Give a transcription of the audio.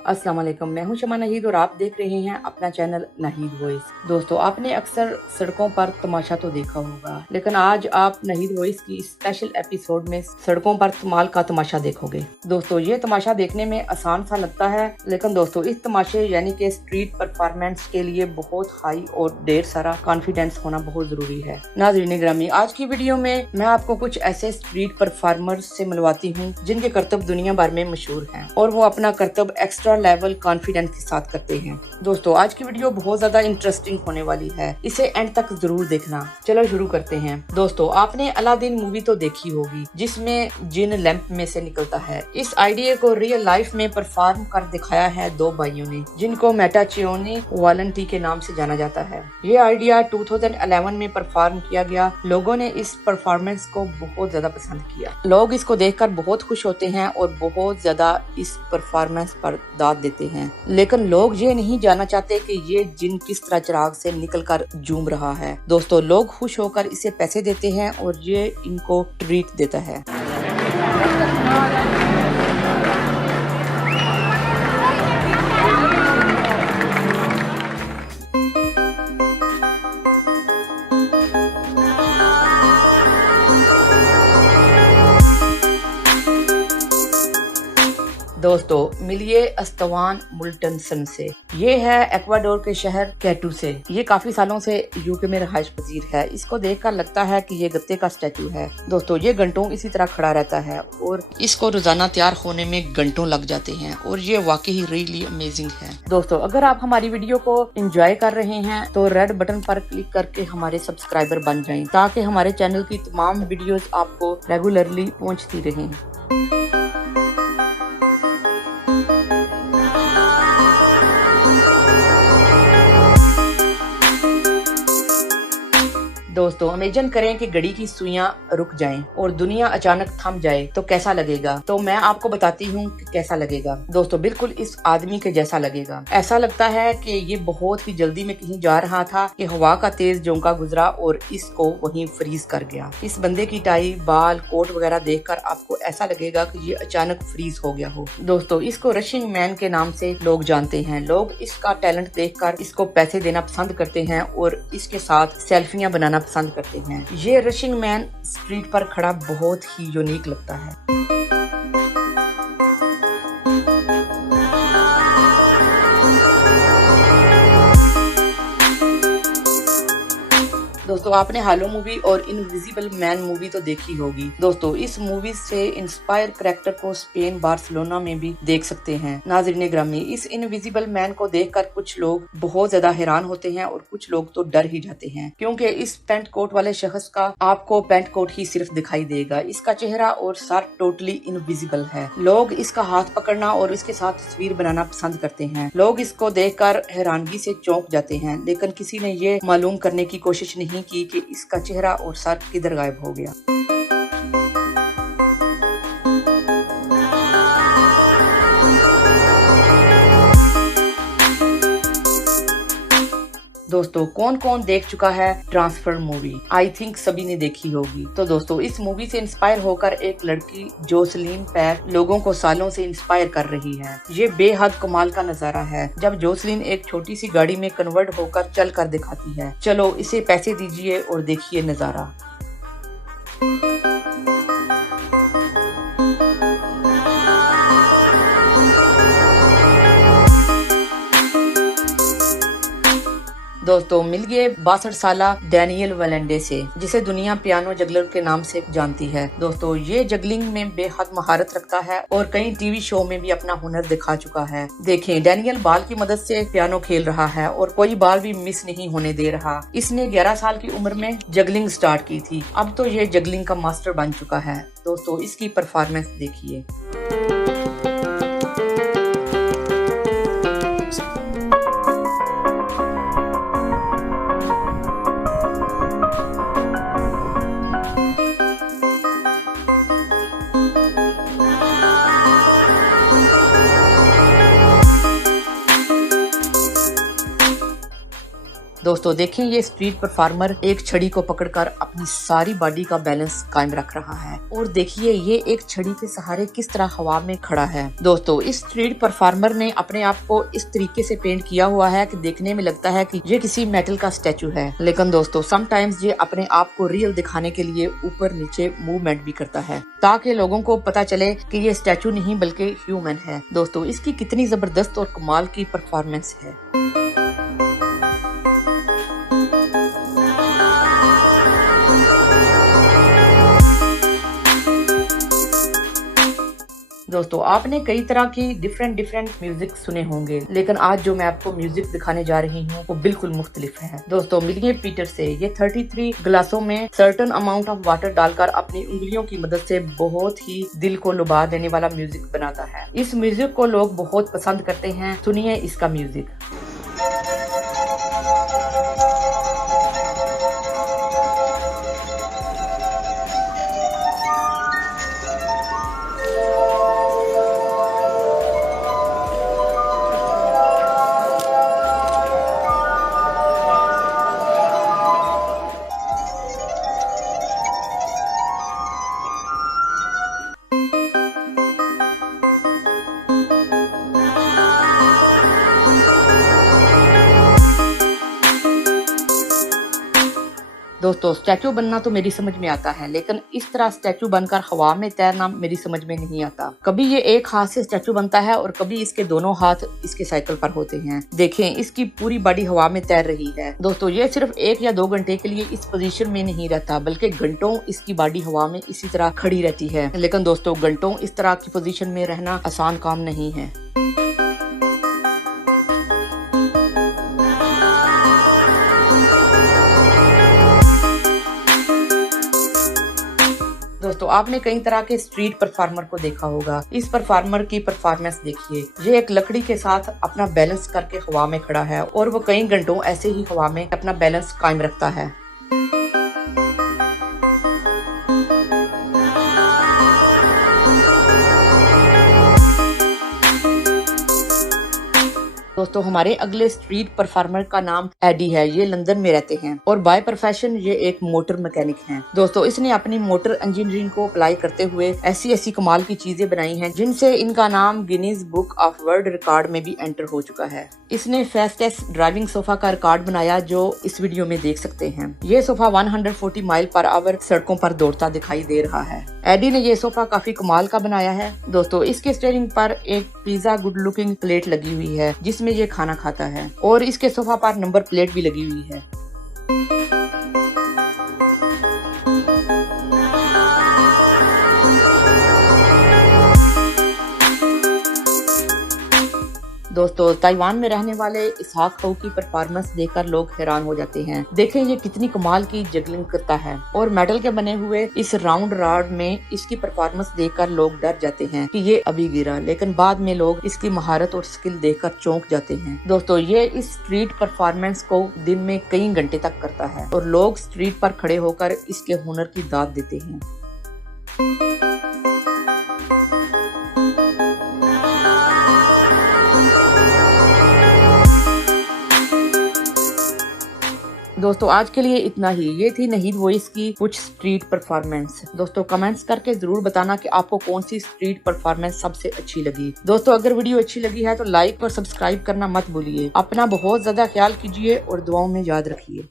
अस्सलाम वालेकुम, मैं हूं शमा नाहीद और आप देख रहे हैं अपना चैनल नाहीद वॉइस। दोस्तों, आपने अक्सर सड़कों पर तमाशा तो देखा होगा, लेकिन आज आप नाहीद वॉइस की स्पेशल एपिसोड में सड़कों पर कमाल का तमाशा देखोगे। दोस्तों, ये तमाशा देखने में आसान सा लगता है, लेकिन दोस्तों इस तमाशे यानी कि स्ट्रीट परफॉर्मेंस के लिए बहुत हाई और ढेर सारा कॉन्फिडेंस होना बहुत जरूरी है। नाज़रीन ग्रामी, आज की वीडियो में मैं आपको कुछ ऐसे स्ट्रीट परफॉर्मर्स से मिलवाती हूँ जिनके करतब दुनिया भर में मशहूर हैं और वो अपना करतब एक्स्ट्रा लेवल कॉन्फिडेंस के साथ करते हैं। दोस्तों, आज की वीडियो बहुत ज्यादा इंटरेस्टिंग होने वाली है, इसे एंड तक जरूर देखना। चलो शुरू करते हैं। दोस्तों, आपने अलादीन मूवी तो देखी होगी जिसमें जिन लैंप में से निकलता है। इस आइडिया को रियल लाइफ में परफॉर्म कर दिखाया है दो भाइयों ने, जिनको मेटाचियोनी वालंटी के नाम से जाना जाता है। ये आइडिया 2011 में परफॉर्म किया गया। लोगों ने इस परफॉर्मेंस को बहुत ज्यादा पसंद किया। लोग इसको देखकर बहुत खुश होते हैं और बहुत ज्यादा इस परफॉर्मेंस पर दाद देते हैं, लेकिन लोग ये नहीं जानना चाहते कि ये जिन किस तरह चिराग से निकलकर झूम रहा है। दोस्तों, लोग खुश होकर इसे पैसे देते हैं और ये इनको ट्रीट देता है। दोस्तों, मिलिए अस्तवान मुल्टनसन से। ये है एक्वाडोर के शहर कैटू से। ये काफी सालों से यूके में रहायश पजीर है। इसको देखकर लगता है कि ये गत्ते का स्टैचू है। दोस्तों, ये घंटों इसी तरह खड़ा रहता है और इसको रोजाना तैयार होने में घंटों लग जाते हैं और ये वाकई रियली अमेजिंग है। दोस्तों, अगर आप हमारी वीडियो को एंजॉय कर रहे हैं तो रेड बटन पर क्लिक करके हमारे सब्सक्राइबर बन जाएं, ताकि हमारे चैनल की तमाम वीडियोस आपको रेगुलरली पहुंचती रहें। दोस्तों, इमेजिन करें कि घड़ी की सुइयां रुक जाएं और दुनिया अचानक थम जाए तो कैसा लगेगा। तो मैं आपको बताती हूँ कि कैसा लगेगा। दोस्तों, बिल्कुल इस आदमी के जैसा लगेगा। ऐसा लगता है कि ये बहुत ही जल्दी में कहीं जा रहा था कि हवा का तेज झोंका गुजरा और इसको वहीं फ्रीज कर गया। इस बंदे की टाई, बाल, कोट वगैरह देखकर आपको ऐसा लगेगा कि ये अचानक फ्रीज हो गया हो। दोस्तों, इसको रशिंग मैन के नाम से लोग जानते हैं। लोग इसका टैलेंट देखकर इसको पैसे देना पसंद करते हैं और इसके साथ सेल्फियां बनाना पसंद करते हैं। ये रशिंग मैन स्ट्रीट पर खड़ा बहुत ही यूनिक लगता है। दोस्तों, आपने हालो मूवी और इनविजिबल मैन मूवी तो देखी होगी। दोस्तों, इस मूवी से इंस्पायर कैरेक्टर को स्पेन बार्सिलोना में भी देख सकते हैं। नाज़रीन ग्रामी, इस इनविजिबल मैन को देखकर कुछ लोग बहुत ज्यादा हैरान होते हैं और कुछ लोग तो डर ही जाते हैं, क्योंकि इस पेंट कोट वाले शख्स का आपको पेंट कोट ही सिर्फ दिखाई देगा। इसका चेहरा और सर टोटली इनविजिबल है। लोग इसका हाथ पकड़ना और इसके साथ तस्वीर बनाना पसंद करते हैं। लोग इसको देखकर हैरानगी से चौंक जाते हैं, लेकिन किसी ने ये मालूम करने की कोशिश नहीं की कि इसका चेहरा और सर किधर गायब हो गया। दोस्तों, कौन कौन देख चुका है ट्रांसफर मूवी? आई थिंक सभी ने देखी होगी। तो दोस्तों, इस मूवी से इंस्पायर होकर एक लड़की जोसलीन पैर लोगों को सालों से इंस्पायर कर रही है। ये बेहद कमाल का नजारा है जब जोसलीन एक छोटी सी गाड़ी में कन्वर्ट होकर चल कर दिखाती है। चलो इसे पैसे दीजिए और देखिए नजारा। दोस्तों, मिल गए 62 साला डैनियल वेलेंडे से, जिसे दुनिया पियानो जगलर के नाम से जानती है। दोस्तों, ये जगलिंग में बेहद महारत रखता है और कई टीवी शो में भी अपना हुनर दिखा चुका है। देखें, डैनियल बाल की मदद से पियानो खेल रहा है और कोई बाल भी मिस नहीं होने दे रहा। इसने 11 साल की उम्र में जगलिंग स्टार्ट की थी। अब तो ये जगलिंग का मास्टर बन चुका है। दोस्तों, इसकी परफॉर्मेंस देखिए। दोस्तों देखें, ये स्ट्रीट परफॉर्मर एक छड़ी को पकड़कर अपनी सारी बॉडी का बैलेंस कायम रख रहा है और देखिए ये एक छड़ी के सहारे किस तरह हवा में खड़ा है। दोस्तों इस स्ट्रीट परफॉर्मर ने अपने आप को इस तरीके से पेंट किया हुआ है कि देखने में लगता है कि ये किसी मेटल का स्टैचू है, लेकिन दोस्तों समटाइम्स ये अपने आप को रियल दिखाने के लिए ऊपर नीचे मूवमेंट भी करता है ताकि लोगों को पता चले कि ये स्टैचू नहीं बल्कि ह्यूमन है। दोस्तों इसकी कितनी जबरदस्त और कमाल की परफॉर्मेंस है। दोस्तों आपने कई तरह की डिफरेंट म्यूजिक सुने होंगे, लेकिन आज जो मैं आपको म्यूजिक दिखाने जा रही हूँ वो बिल्कुल मुख्तलिफ है। दोस्तों मिलिए पीटर से। ये 33 गिलासों में सर्टेन अमाउंट ऑफ वाटर डालकर अपनी उंगलियों की मदद से बहुत ही दिल को लुभा देने वाला म्यूजिक बनाता है। इस म्यूजिक को लोग बहुत पसंद करते हैं। सुनिए इसका म्यूजिक। दोस्तों स्टैचू बनना तो मेरी समझ में आता है, लेकिन इस तरह स्टैचू बनकर हवा में तैरना मेरी समझ में नहीं आता। कभी ये एक हाथ से स्टैचू बनता है और कभी इसके दोनों हाथ इसके साइकिल पर होते हैं। देखें इसकी पूरी बॉडी हवा में तैर रही है। दोस्तों ये सिर्फ 1 या 2 घंटे के लिए इस पोजीशन में नहीं रहता, बल्कि घंटों इसकी बॉडी हवा में इसी तरह खड़ी रहती है। लेकिन दोस्तों घंटों इस तरह की पोजीशन में रहना आसान काम नहीं है। दोस्तों आपने कई तरह के स्ट्रीट परफॉर्मर को देखा होगा। इस परफॉर्मर की परफॉर्मेंस देखिए। ये एक लकड़ी के साथ अपना बैलेंस करके हवा में खड़ा है और वो कई घंटों ऐसे ही हवा में अपना बैलेंस कायम रखता है। दोस्तों हमारे अगले स्ट्रीट परफॉर्मर का नाम एडी है। ये लंदन में रहते हैं और बाय प्रोफेशन ये एक मोटर मैकेनिक हैं। दोस्तों इसने अपनी मोटर इंजीनियरिंग को अप्लाई करते हुए ऐसी कमाल की चीजें बनाई हैं जिनसे इनका नाम Guinness book of world record में भी एंटर हो चुका है। इसने फास्टेस्ट ड्राइविंग सोफा का रिकॉर्ड बनाया जो इस वीडियो में देख सकते हैं। ये सोफा 140 माइल पर आवर सड़कों पर दौड़ता दिखाई दे रहा है। एडी ने ये सोफा काफी कमाल का बनाया है। दोस्तों इसके स्टीयरिंग पर एक पिज्जा गुड लुकिंग प्लेट लगी हुई है जिसमें ये खाना खाता है और इसके सोफा पर नंबर प्लेट भी लगी हुई है। दोस्तों ताइवान में रहने वाले इसहाक खाऊ की परफॉर्मेंस देखकर लोग हैरान हो जाते हैं। देखें ये कितनी कमाल की जगलिंग करता है और मेटल के बने हुए इस राउंड रॉड में इसकी परफॉर्मेंस देखकर लोग डर जाते हैं कि ये अभी गिरा, लेकिन बाद में लोग इसकी महारत और स्किल देखकर चौंक जाते हैं। दोस्तों ये इस स्ट्रीट परफॉर्मेंस को दिन में कई घंटे तक करता है और लोग स्ट्रीट पर खड़े होकर इसके हुनर की दाद देते हैं। दोस्तों आज के लिए इतना ही। ये थी नहीद वॉइस की कुछ स्ट्रीट परफॉर्मेंस। दोस्तों कमेंट्स करके जरूर बताना कि आपको कौन सी स्ट्रीट परफॉर्मेंस सबसे अच्छी लगी। दोस्तों अगर वीडियो अच्छी लगी है तो लाइक और सब्सक्राइब करना मत भूलिए। अपना बहुत ज्यादा ख्याल कीजिए और दुआओं में याद रखिए।